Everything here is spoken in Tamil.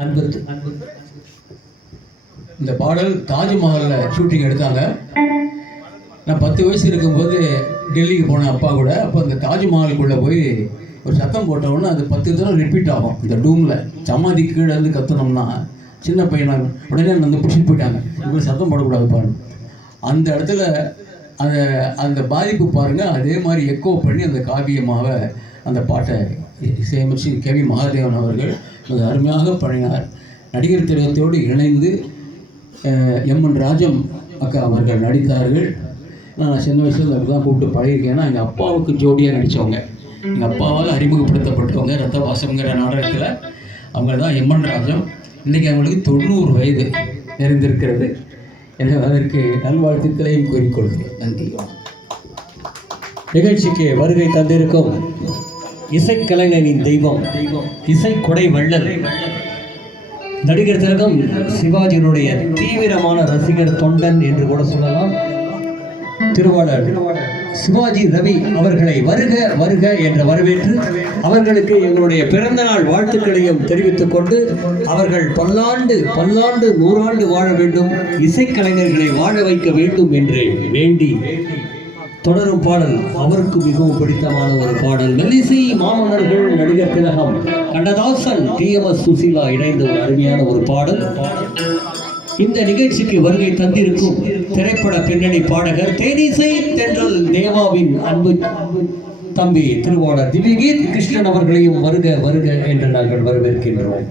அன்பு இந்த பாடல் தாஜ்மஹாலில் ஷூட்டிங் எடுத்தாங்க. நான் 10 வயசு இருக்கும்போது டெல்லிக்கு போனேன் அப்பா கூட. அப்போ அந்த தாஜ்மஹாலுக்குள்ளே போய் ஒரு சத்தம் போட்டவுடனே அது 10 தடவை ரிப்பீட் ஆகும். இந்த டூமில் சமாதி கீழே இருந்து கற்றுனோம்னா சின்ன பையனை உடனே வந்து பிடிச்சிட்டு போயிட்டாங்க. இப்படி சத்தம் போடக்கூடாது பாருங்க. அந்த இடத்துல அந்த பாதிப்பு பாருங்கள். அதே மாதிரி எக்கோ பண்ணி அந்த காவியமாக அந்த பாட்டை இசையமைச்சு கவி மகாதேவன் அவர்கள் மிக அருமையாக பாடினார். நடிகர் திலகத்தோடு இணைந்து எம்என் ராஜம் அக்கா அவர்கள் நடித்தார்கள். நான் சின்ன வயசில் அப்படி தான் கூப்பிட்டு பழகிருக்கேன். ஏன்னா எங்கள் அப்பாவுக்கு ஜோடியாக நடித்தவங்க, எங்கள் அப்பாவால் அறிமுகப்படுத்தப்பட்டவங்க ரத்தவாசம்ங்கிற நாடகத்தில் அவங்க தான் எம்என் ராஜம். இன்றைக்கி அவங்களுக்கு 90 வயது நிறைந்திருக்கிறது. எனவே அதற்கு நல்வாழ்த்துக்களையும் கூறிக்கொள்கிறேன். நன்றி. நிகழ்ச்சிக்கு வருகை தந்திருக்கும் இசைக்கலைஞனின் தெய்வம், இசை கொடை வள்ளல், நடிகர் திலகம் சிவாஜியினுடைய தீவிரமான ரசிகர் தொண்டன் என்று கூட சொல்லலாம், திருவாளர் சிவாஜி ரவி அவர்களை வருக வருக என்று வரவேற்று அவர்களுக்கு எங்களுடைய பிறந்தநாள் வாழ்த்துக்களையும் தெரிவித்துக் கொண்டு அவர்கள் பல்லாண்டு நூறாண்டு வாழ வேண்டும், இசைக்கலைஞர்களை வாழ வைக்க வேண்டும் என்று வேண்டி தொடரும் பாடல் அவருக்கு மிகவும் பிடித்தமான ஒரு பாடல். மெல்லிசை மாமன்னர்கள் நடிகர் திலகம், கண்ணதாசன், TMS சுசீலா இணைந்த ஒரு அருமையான ஒரு பாடல். இந்த நிகழ்ச்சிக்கு வருகை தந்திருக்கும் திரைப்பட பின்னணி பாடகர் தேனிசை தென்றல் தேவாவின் அன்பு தம்பி திருவாளர் திவ்யகீத் கிருஷ்ணன் அவர்களையும் வருக வருக என்று நாங்கள் வரவேற்கின்றோம்.